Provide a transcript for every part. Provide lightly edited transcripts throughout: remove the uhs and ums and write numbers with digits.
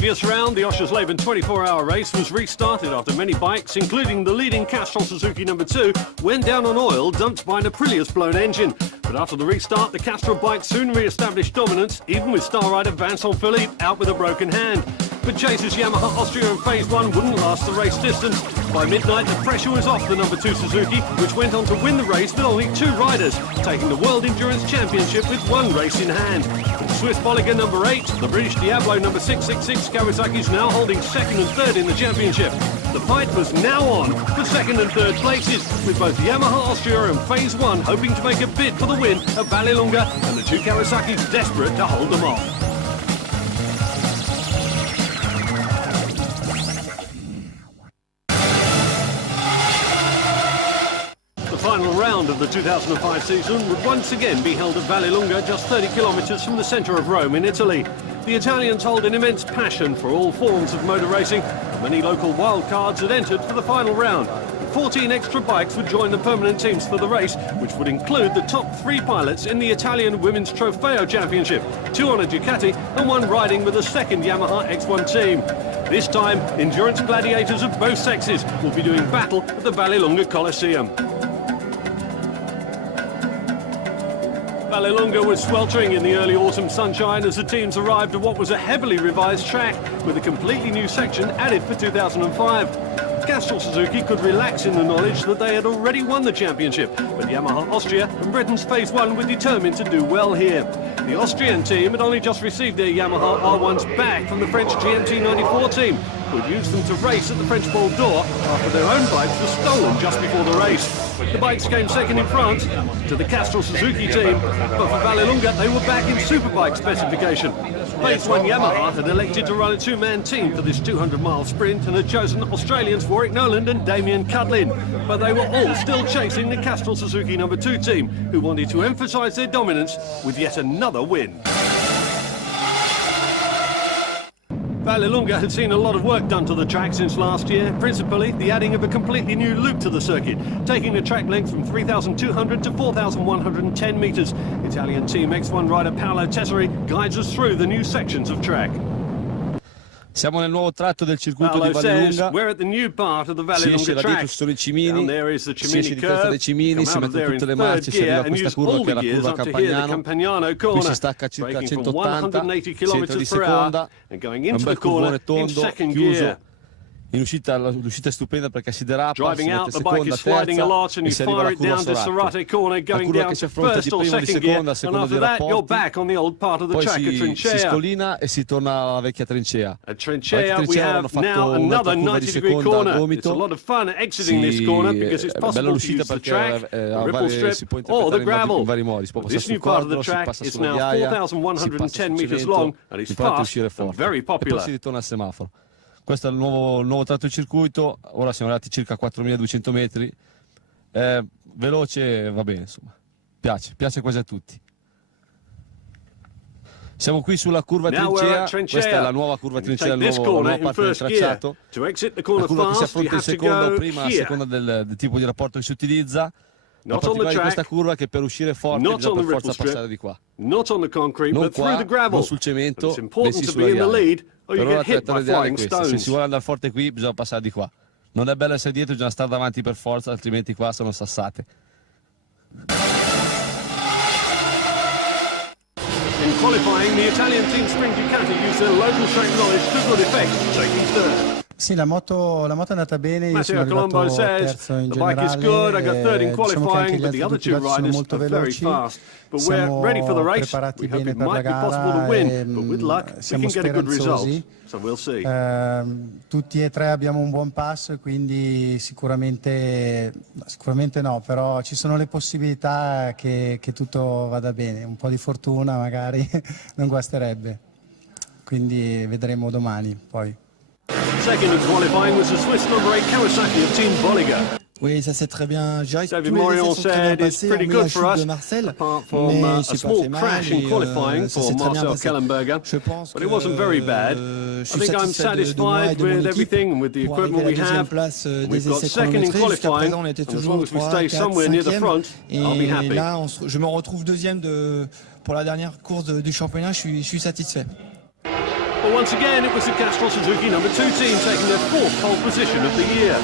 previous round, the Oschersleben 24-hour race was restarted after many bikes, including the leading Castrol Suzuki number 2, went down on oil dumped by an Aprilia's blown engine. But after the restart, the Castrol bike soon re-established dominance, even with star rider VINCENT Philippe out with a broken hand. But Chase's Yamaha Austria in Phase 1 wouldn't last the race distance. By midnight, the pressure was off the number 2 Suzuki, which went on to win the race with only 2 riders, taking the World Endurance Championship with 1 race in hand. The Swiss Bolliger number 8, the British Diablo number 666 Kawasaki's now holding 2nd and 3rd in the championship. The fight was now on for 2nd and 3rd places, with both Yamaha Austria and Phase 1 hoping to make a bid for the win at Vallelunga, and the 2 Kawasaki's desperate to hold them off. The final round of the 2005 season would once again be held at Vallelunga, just 30 kilometres from the centre of Rome in Italy. The Italians hold an immense passion for all forms of motor racing. Many local wildcards had entered for the final round. 14 extra bikes would join the permanent teams for the race, which would include the top 3 pilots in the Italian Women's Trofeo Championship, 2 on a Ducati and 1 riding with a second Yamaha X1 team. This time, endurance gladiators of both sexes will be doing battle at the Vallelunga Coliseum. Vallelunga was sweltering in the early autumn sunshine as the teams arrived at what was a heavily revised track with a completely new section added for 2005. Castrol Suzuki could relax in the knowledge that they had already won the championship, but Yamaha Austria and Britain's Phase 1 were determined to do well here. The Austrian team had only just received their Yamaha R1s back from the French GMT 94 team, who had used them to race at the French Ball d'Or after their own bikes were stolen just before the race. The bikes came second in France to the Castrol Suzuki team, but for Vallelunga they were back in superbike specification. Phase 1 Yamaha had elected to run a 2-man team for this 200-mile sprint and had chosen Australians Warwick Noland and Damien Cudlin, but they were all still chasing the Castrol Suzuki number 2 team, who wanted to emphasise their dominance with yet another win. Vallelunga had seen a lot of work done to the track since last year, principally the adding of a completely new loop to the circuit, taking the track length from 3,200 to 4,110 metres. Italian Team X1 rider Paolo Tesseri guides us through the new sections of track. Siamo nel nuovo tratto del circuito di Vallelunga. We're at the new part of the Vallelunga track. Sono i Cimini, there is the si esce di testa dei Cimini, si mettono tutte le marce, si arriva a questa curva che è la curva Campagnano, qui si stacca circa a 180, si entra di seconda, è un bel curvone tondo, chiuso. L'uscita è stupenda perché si derapa, si mette seconda, terza e si arriva alla curva Sorate. La curva che si affronta di prima di seconda, seconda dei rapporti, poi si scolina e si torna alla vecchia trincea. La vecchia trincea hanno fatto un'altra curva di seconda al gomito, bella l'uscita perché si può interpretare in vari modi, si può passare sul cordolo, si passa sulla ghiaia, si passa sul cemento, si parte uscire forte e poi si ritorna al semaforo. Questo è il nuovo tratto di circuito, ora siamo arrivati circa a 4.200 metri, veloce, va bene, insomma, piace quasi a tutti. Siamo qui sulla curva trincea, questa è la nuova curva trincea, la nuova parte del tracciato, la curva che si affronta in seconda o prima a seconda del tipo di rapporto che si utilizza. La particolarità di questa curva è che per uscire forte bisogna per forza passare di qua. Non qua, non sul cemento, bensì sulla ghiaia. Per ora la l'ideale è questa, se si vuole andare forte qui bisogna passare di qua. Non è bello essere dietro, bisogna stare davanti per forza, altrimenti qua sono sassate. In qualifying, the Italian team Spring Ducati used their local track knowledge to good effect, taking third. Sì, la moto è andata bene, io sono arrivato terzo in generale, diciamo che anche gli altri due piloti sono molto veloci, siamo preparati bene per la gara e siamo speranzosi, tutti e tre abbiamo un buon passo e quindi sicuramente no, però ci sono le possibilità che tutto vada bene, un po' di fortuna magari non guasterebbe, quindi vedremo domani poi. Second in qualifying was the Swiss number 8 Kawasaki of Team Bolliger. Oui, ça s'est très bien géré. David Morion said it's pretty good for us, apart from a small crash in qualifying for Marcel Kellenberger, but it wasn't very bad. I think I'm satisfied with everything and with the equipment we have. We've got second in qualifying, and as long as we stay somewhere near the front, I'll be happy. Et là, je me retrouve deuxième pour la dernière course du championnat, je suis satisfait. But once again, it was the Castrol Suzuki #2 team taking their 4th pole position of the year.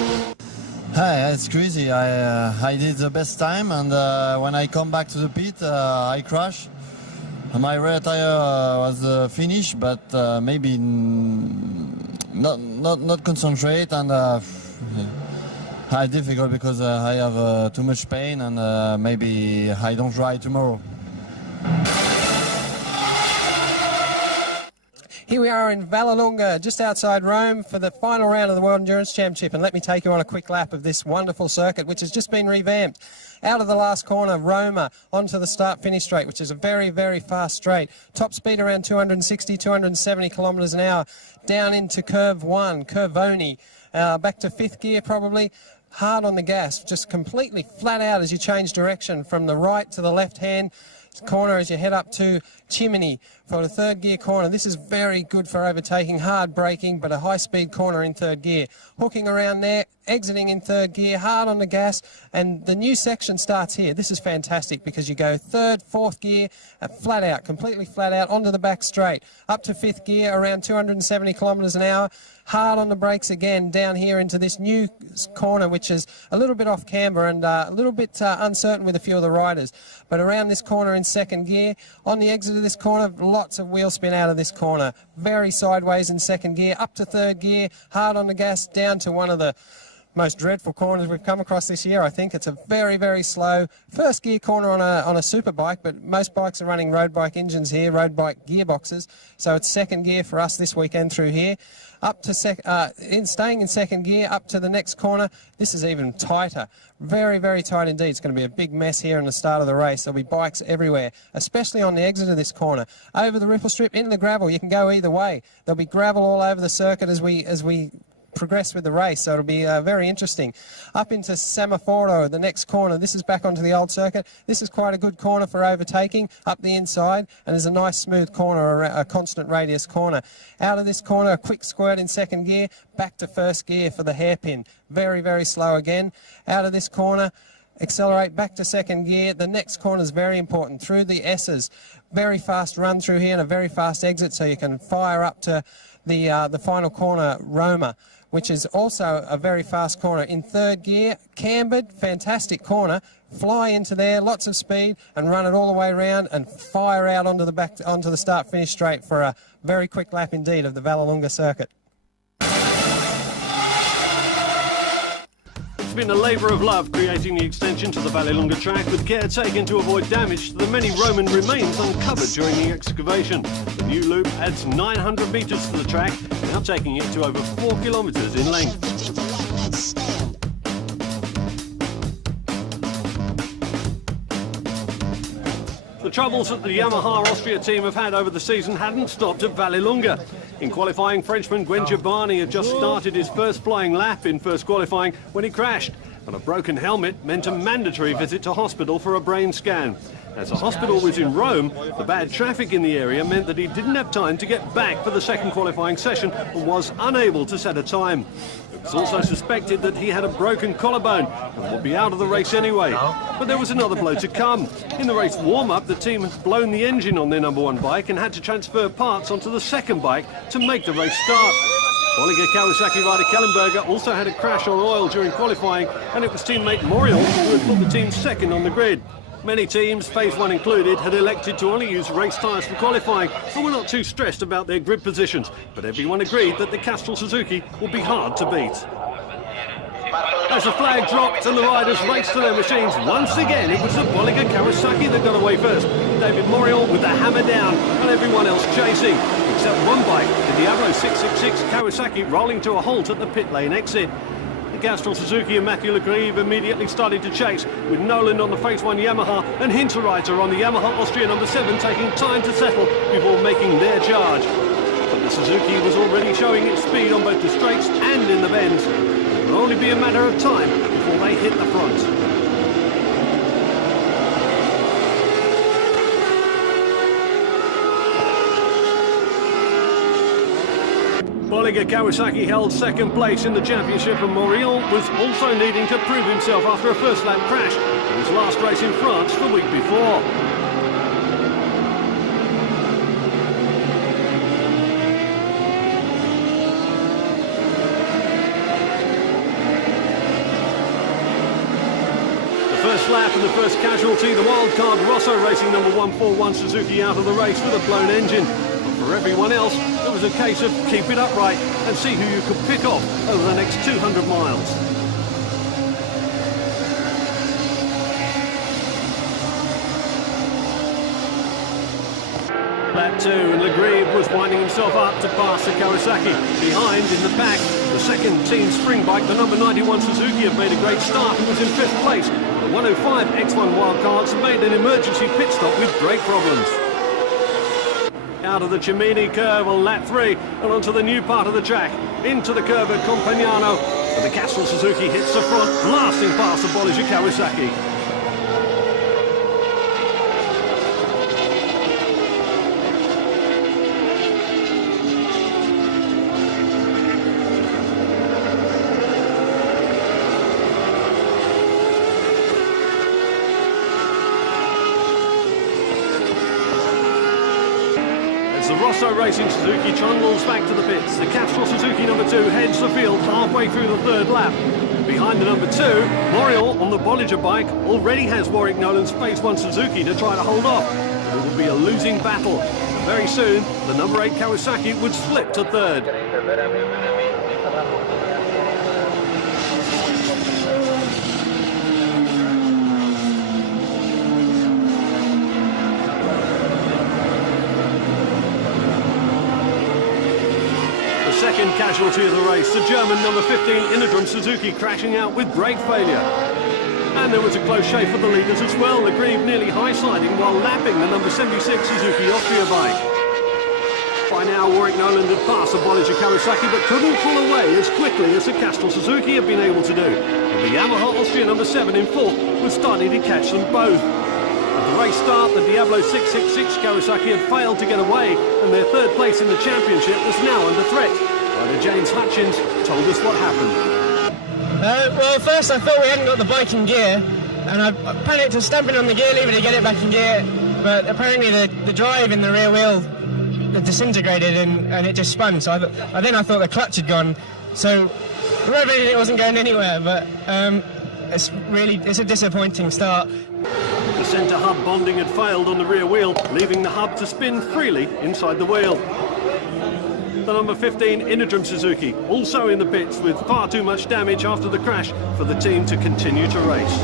Hi, it's crazy. I did the best time, and when I come back to the pit, I crash. My rear tire was finished, but maybe not concentrate, and difficult because I have too much pain, and maybe I don't ride tomorrow. Here we are in Vallelunga, just outside Rome, for the final round of the World Endurance Championship. And let me take you on a quick lap of this wonderful circuit, which has just been revamped. Out of the last corner, Roma, onto the start-finish straight, which is a very, very fast straight. Top speed around 260, 270 kilometres an hour. Down into curve 1, Curvoni, back to 5th gear probably. Hard on the gas, just completely flat out as you change direction from the right to the left-hand corner as you head up to Chimney for the 3rd gear corner. This is very good for overtaking, hard braking, but a high-speed corner in 3rd gear. Hooking around there, exiting in 3rd gear, hard on the gas, and the new section starts here. This is fantastic because you go 3rd, 4th gear, flat out, completely flat out, onto the back straight, up to 5th gear, around 270 kilometres an hour, hard on the brakes again, down here into this new corner, which is a little bit off camber and a little bit uncertain with a few of the riders. But around this corner in 2nd gear, on the exit of this corner, lots of wheel spin out of this corner. Very sideways in 2nd gear, up to 3rd gear, hard on the gas, down to one of the most dreadful corners we've come across this year, I think. It's a very, very slow 1st gear corner on a super bike, but most bikes are running road bike engines here, road bike gearboxes. So it's 2nd gear for us this weekend through here. Up to staying in 2nd gear, up to the next corner. This is even tighter. Very, very tight indeed. It's going to be a big mess here in the start of the race. There'll be bikes everywhere, especially on the exit of this corner. Over the ripple strip, into the gravel. You can go either way. There'll be gravel all over the circuit as we progress with the race, so it'll be very interesting. Up into Semaforo, the next corner. This is back onto the old circuit. This is quite a good corner for overtaking up the inside, and there's a nice smooth corner, a constant radius corner. Out of this corner, a quick squirt in 2nd gear, back to 1st gear for the hairpin. Very, very slow again. Out of this corner, accelerate back to 2nd gear. The next corner is very important, through the S's. Very fast run through here and a very fast exit, so you can fire up to the final corner, Roma, which is also a very fast corner in 3rd gear, cambered, fantastic corner. Fly into there, lots of speed, and run it all the way around and fire out onto the start-finish straight for a very quick lap indeed of the Vallelunga circuit. It's been a labour of love creating the extension to the Vallelunga track, with care taken to avoid damage to the many Roman remains uncovered during the excavation. The new loop adds 900 metres to the track, now taking it to over 4 kilometres in length. The troubles that the Yamaha Austria team have had over the season hadn't stopped at Vallelunga. In qualifying, Frenchman Gwen Giovanni had just started his first flying lap in first qualifying when he crashed, and a broken helmet meant a mandatory visit to hospital for a brain scan. As the hospital was in Rome, the bad traffic in the area meant that he didn't have time to get back for the second qualifying session and was unable to set a time. It was also suspected that he had a broken collarbone and would be out of the race anyway. But there was another blow to come. In the race warm-up, the team had blown the engine on their #1 bike and had to transfer parts onto the second bike to make the race start. Bolliger Kawasaki rider Kellenberger also had a crash on oil during qualifying, and it was teammate Morial who had put the team second on the grid. Many teams, Phase 1 included, had elected to only use race tyres for qualifying and were not too stressed about their grid positions, but everyone agreed that the Castrol Suzuki would be hard to beat. As the flag dropped and the riders raced to their machines, once again it was the Bolliger Kawasaki that got away first. David Morial with the hammer down and everyone else chasing, except one bike, the Diablo 666 Kawasaki, rolling to a halt at the pit lane exit. The Castrol Suzuki and Matthew Legrive immediately started to chase, with Nolan on the Phase 1 Yamaha and Hinterreiter on the Yamaha Austria #7 taking time to settle before making their charge. But the Suzuki was already showing its speed on both the straights and in the bends. It will only be a matter of time before they hit the front. Bolliger Kawasaki held second place in the championship, and Morial was also needing to prove himself after a first lap crash in his last race in France the week before. lap and the first casualty, the wildcard Rosso racing number 141 Suzuki out of the race with a blown engine. But for everyone else, it was a case of keep it upright and see who you could pick off over the next 200 miles. Lap 2, and Legrive was winding himself up to pass the Kawasaki. Behind in the pack, the second team spring bike, the number 91 Suzuki, had made a great start and was in 5th place. The 105 X1 wildcards made an emergency pit stop with brake problems. Out of the Cimini curve on lap 3 and onto the new part of the track, into the curve at Compagnano, and the Castrol Suzuki hits the front, blasting past the Bolliger Kawasaki. The Rosso Racing Suzuki trundles back to the pits. The Castrol Suzuki number 2 heads the field halfway through the 3rd lap. Behind the number 2, Morial on the Bolliger bike already has Warwick Nolan's Phase 1 Suzuki to try to hold off. It will be a losing battle. And very soon, the number 8 Kawasaki would slip to 3rd. Second casualty of the race, the German number 15 Inerdrum Suzuki crashing out with brake failure. And there was a close shave for the leaders as well, Legrive nearly high-sliding while lapping the number 76 Suzuki Austria bike. By now, Warwick Nolan had passed the Bolliger Kawasaki but couldn't pull away as quickly as the Castrol Suzuki had been able to do. And the Yamaha Austria number 7 in 4th was starting to catch them both. At the race start, the Diablo 666 Kawasaki had failed to get away, and their 3rd place in the championship was now under threat. Rider James Hutchins told us what happened. Well, first I thought we hadn't got the bike in gear, and I panicked and stamping on the gear lever to get it back in gear, but apparently the drive in the rear wheel disintegrated and it just spun, so then I thought the clutch had gone, so really it wasn't going anywhere, but it's a disappointing start. The centre hub bonding had failed on the rear wheel, leaving the hub to spin freely inside the wheel. The number 15 Inerdrum Suzuki also in the pits with far too much damage after the crash for the team to continue to race.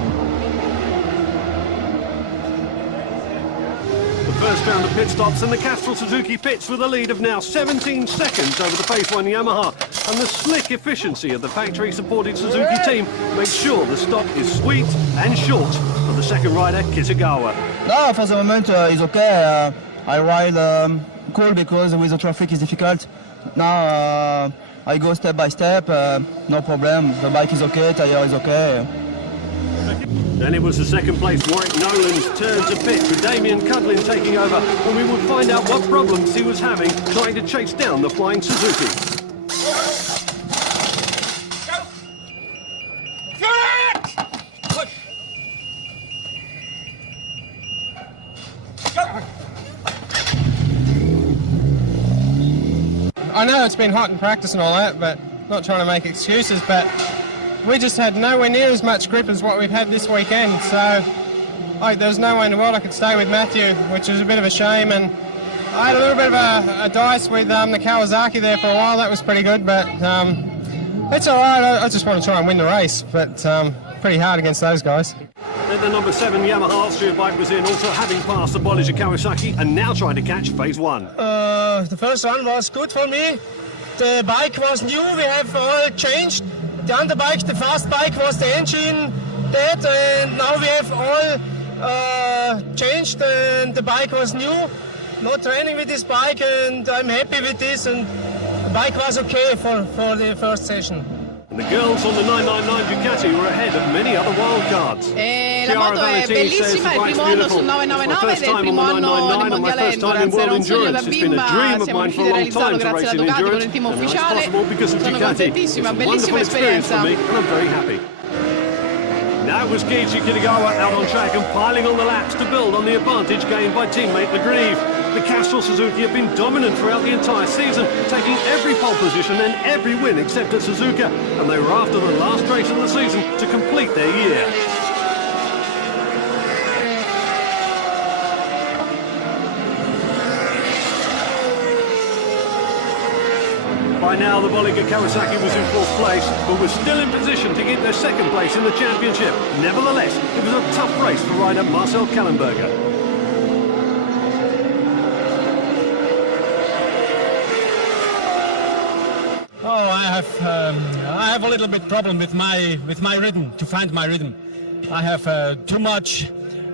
The first round of pit stops and the Castrol Suzuki pits with a lead of now 17 seconds over the Phase 1 Yamaha, and the slick efficiency of the factory-supported Suzuki team makes sure the stop is sweet and short for the second rider, Kitagawa. No, for the moment it's okay. I ride cool because with the traffic is difficult. Now I go step by step, no problem. The bike is okay, tire is okay. Then it was the second place Warwick Nolan's turn to pit with Damien Cudlin taking over, and we would find out what problems he was having trying to chase down the flying Suzuki. I know it's been hot in practice and all that, but not trying to make excuses, but we just had nowhere near as much grip as what we've had this weekend, so there was no way in the world I could stay with Matthew, which was a bit of a shame, and I had a little bit of a dice with the Kawasaki there for a while. That was pretty good, but it's all right. I just want to try and win the race, but pretty hard against those guys. Then the number 7 Yamaha Austria bike was in, also having passed the Bolliger Kawasaki and now trying to catch Phase 1. The first one was good for me. The bike was new, we have all changed. The underbike, the fast bike, was the engine dead, and now we have all changed, and the bike was new. No training with this bike, and I'm happy with this, and the bike was okay for the first session. And the girls on the 999 Ducati were ahead of many other wildcards. La moto è bellissima, è il primo anno sul 999 ed è il primo anno nel mondiale endurance. Era un sogno da bimba, siamo riusciti a realizzarlo grazie alla Ducati con il team ufficiale. Sono contentissima, bellissima esperienza. Now it was Geichi Kitagawa out on track and piling on the laps to build on the advantage gained by teammate Legrive. The Castrol Suzuki have been dominant throughout the entire season, taking every pole position and every win except at Suzuka, and they were after the last race of the season to complete their year. Right now, the Bolliger Kawasaki was in 4th place, but was still in position to get their 2nd place in the championship. Nevertheless, it was a tough race for rider Marcel Kallenberger. Oh, I have a little bit problem with my rhythm, to find my rhythm. I have too much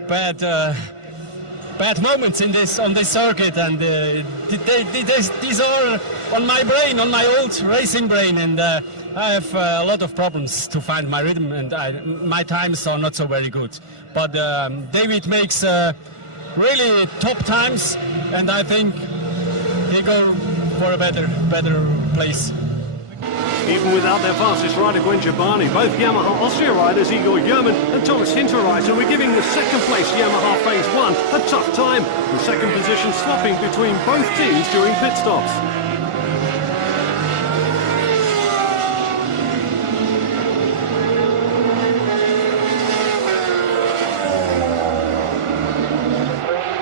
bad moments on this circuit, and these are on my brain, on my old racing brain, and I have a lot of problems to find my rhythm, and my times are not so very good. But David makes really top times, and I think he go for a better place. Even without their fastest rider, Gwen Giovanni, both Yamaha Austria riders, Igor Yerman and Thomas Hinterreiter, were giving the 2nd place Yamaha Phase 1 a tough time, with 2nd position swapping between both teams during pit stops.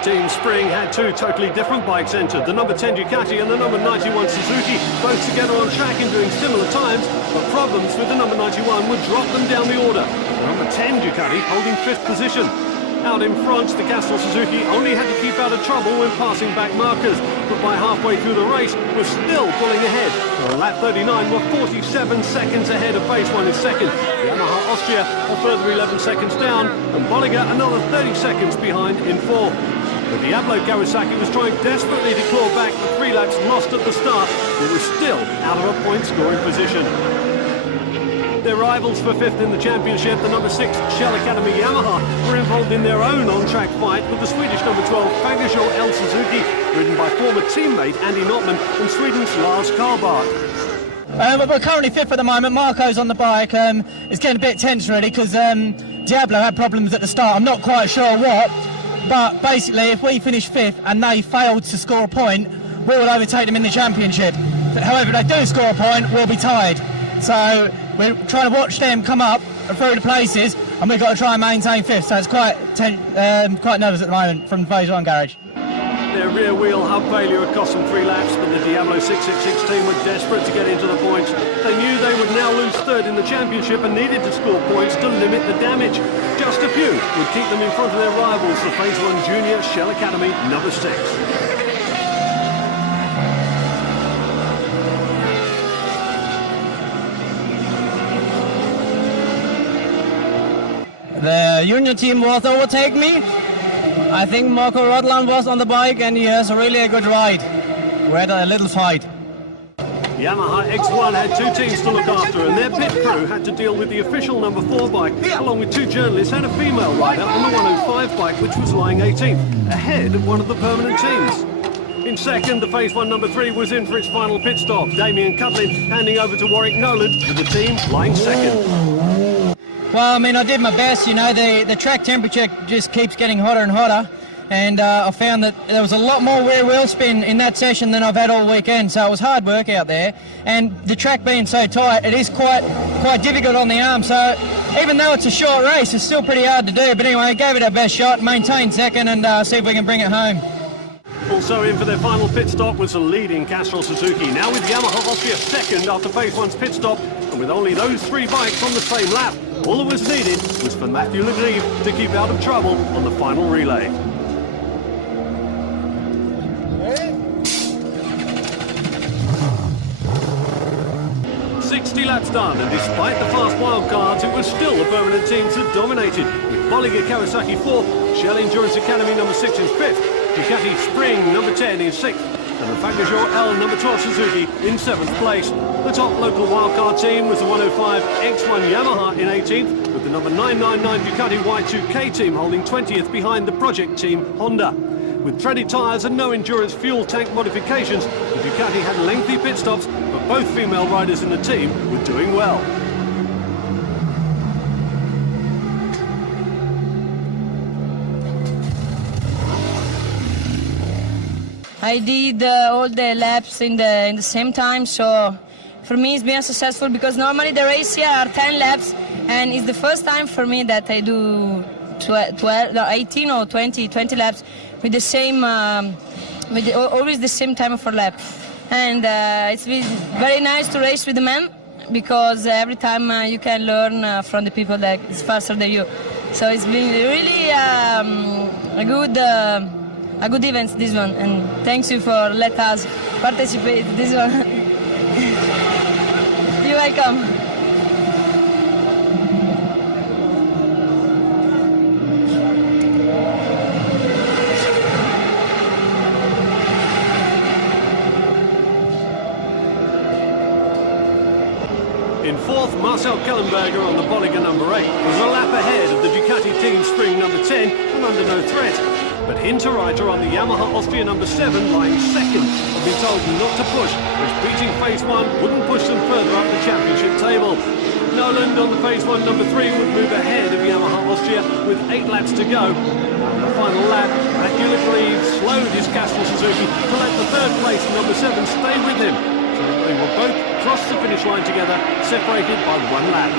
Team Spring had 2 totally different bikes entered, the number 10 Ducati and the number 91 Suzuki, both together on track and doing similar times, but problems with the number 91 would drop them down the order. The number 10 Ducati holding 5th position. Out in front, the Castrol Suzuki only had to keep out of trouble when passing back markers, but by halfway through the race was still pulling ahead. On lap 39 were 47 seconds ahead of Phase 1 in 2nd. Yamaha Austria a further 11 seconds down, and Bolliger another 30 seconds behind in 4th. The Diablo Kawasaki was trying desperately to claw back the 3 laps lost at the start, but was still out of a point-scoring position. Their rivals for 5th in the championship, the number 6 Shell Academy Yamaha, were involved in their own on-track fight with the Swedish number 12 Fagershore L Suzuki, ridden by former teammate Andy Notman and Sweden's Lars Karlbach. We're currently 5th at the moment. Marco's on the bike. It's getting a bit tense really because Diablo had problems at the start. I'm not quite sure what. But basically, if we finish 5th and they failed to score a point, we will overtake them in the championship. However, if they do score a point, we'll be tied. So we're trying to watch them come up through the places, and we've got to try and maintain 5th. So it's quite nervous at the moment from the Phase 1 garage. Their rear wheel hub failure had cost them 3 laps, but the Diablo 666 team were desperate to get into the points. They knew they would now lose 3rd in the championship and needed to score points to limit the damage. Just a few would keep them in front of their rivals, the Phase 1 Junior Shell Academy number 6. The junior team was overtaking me. I think Marco Rodland was on the bike and he has really a good ride. We had a little fight. Yamaha X1 had 2 teams to look after, and their pit crew had to deal with the official number 4 bike, along with 2 journalists and a female rider on the 105 bike, which was lying 18th, ahead of one of the permanent teams. In 2nd, the Phase 1 number 3 was in for its final pit stop, Damien Cutlin handing over to Warwick Noland, with the team lying 2nd. Well, I mean, I did my best, you know, the track temperature just keeps getting hotter and hotter, and I found that there was a lot more rear wheel spin in that session than I've had all weekend, so it was hard work out there, and the track being so tight, it is quite difficult on the arm, so even though it's a short race, it's still pretty hard to do, but anyway, gave it our best shot, maintained 2nd, and see if we can bring it home. Also in for their final pit stop was the leading Castrol Suzuki, now with Yamaha Austria 2nd after Phase 1's pit stop, and with only those 3 bikes on the same lap, all that was needed was for Matthew Legrive to keep out of trouble on the final relay. Laps done, and despite the fast wildcards, it was still the permanent teams that dominated, with Bolliger Kawasaki 4th, Shell Endurance Academy number 6 in 5th, Ducati Spring number 10 in 6th, and the Fagershore L number 12 Suzuki in 7th place. The top local wildcard team was the 105 X1 Yamaha in 18th, with the number 999 Ducati Y2K team holding 20th behind the project team Honda. With treaded tyres and no endurance fuel tank modifications, the Ducati had lengthy pit stops, but both female riders in the team were doing well. I did all the laps in the same time, so for me it's been successful because normally the race here are 10 laps, and it's the first time for me that I do 18 or 20 laps with the same, always the same time for lap. and it's been very nice to race with the men, because every time you can learn from the people that is faster than you. So it's been really a good event, this one, and thanks you for let us participate this one. You're welcome. In fourth, Marcel Kellenberger on the Bolliger number 8 was a lap ahead of the Ducati team spring number 10 and under no threat. But Hinterreiter on the Yamaha Austria number 7 lying second had been told not to push, as beating phase 1 wouldn't push them further up the championship table. Noland on the phase 1 number 3 would move ahead of Yamaha Austria with 8 laps to go. On the final lap, Acula Greaves slowed his Castrol Suzuki to let the third place number 7 stay with him. So they will both cross the finish line together, separated by 1 lap.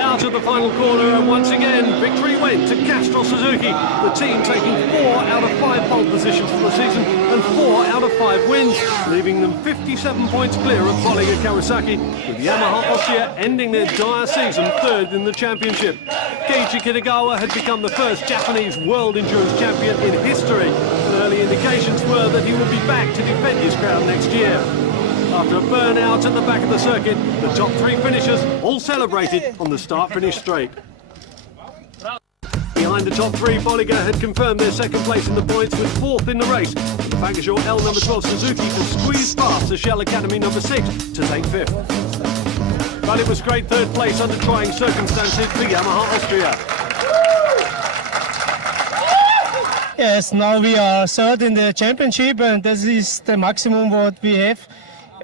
Out of the final corner, and once again, victory went to Castrol Suzuki. The team taking 4 out of 5 pole positions for the season and 4 out of 5 wins, leaving them 57 points clear of Bolliger Kawasaki, with Yamaha Austria ending their dire season third in the championship. Keiichi Kitagawa had become the first Japanese World Endurance Champion in history, and early indications were that he would be back to defend his crown next year. After a burnout at the back of the circuit, the top 3 finishers all celebrated on the start-finish straight. Behind the top 3, Bolliger had confirmed their second place in the points with 4th in the race. The Pagazor L number 12 Suzuki had squeezed past the Shell Academy number 6 to take 5th. But it was great third place under trying circumstances for Yamaha Austria. Yes, now we are third in the championship, and this is the maximum what we have.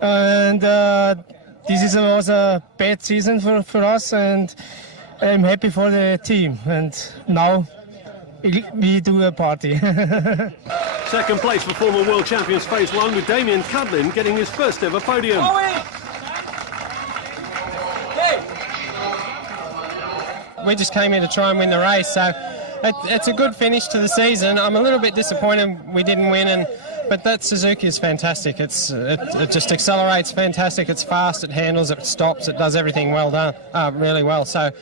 And this was a bad season for us, and I'm happy for the team. And now we do a party. Second place for former world champions phase 1, with Damien Cudlin getting his first ever podium. We just came in to try and win the race, so it's a good finish to the season. I'm a little bit disappointed we didn't win, but that Suzuki is fantastic. It just accelerates fantastic. It's fast, it handles, it stops, it does everything well done, really well. So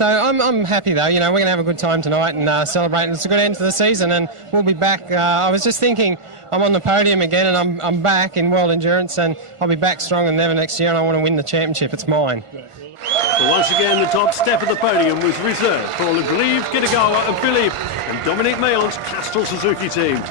I'm happy though. You know, we're going to have a good time tonight and celebrate. And it's a good end to the season, and we'll be back. I was just thinking, I'm on the podium again, and I'm back in World Endurance, and I'll be back stronger than ever next year, and I want to win the championship. It's mine. But once again, the top step of the podium was reserved for Olivier Kitagawa and Philippe and Dominique Mayon's Castrol Suzuki team.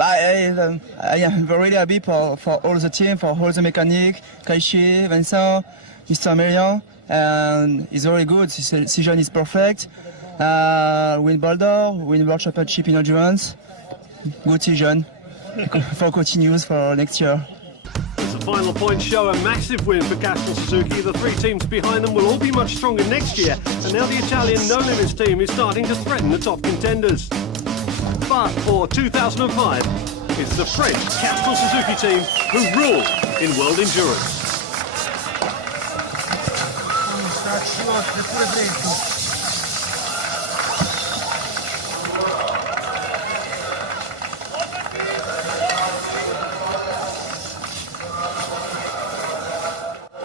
I am very happy for all the team, for all the mechanic, Keiichi, Vincent, Mr. Melian, and it's very good. The season is perfect. Win Boulder, win World Championship in Endurance. Good season for continues for next year. As the final points show, a massive win for Castrol Suzuki. The 3 teams behind them will all be much stronger next year, and now the Italian No Limits team is starting to threaten the top contenders. But for 2005, it's the French Castrol Suzuki team who rule in World Endurance.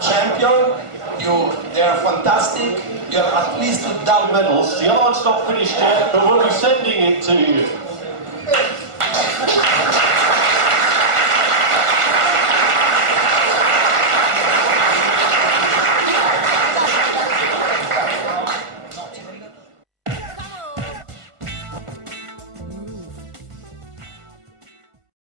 Champion, they are fantastic. You have at least 2 double medals. The other one's not finished yet, but we'll be sending it to you.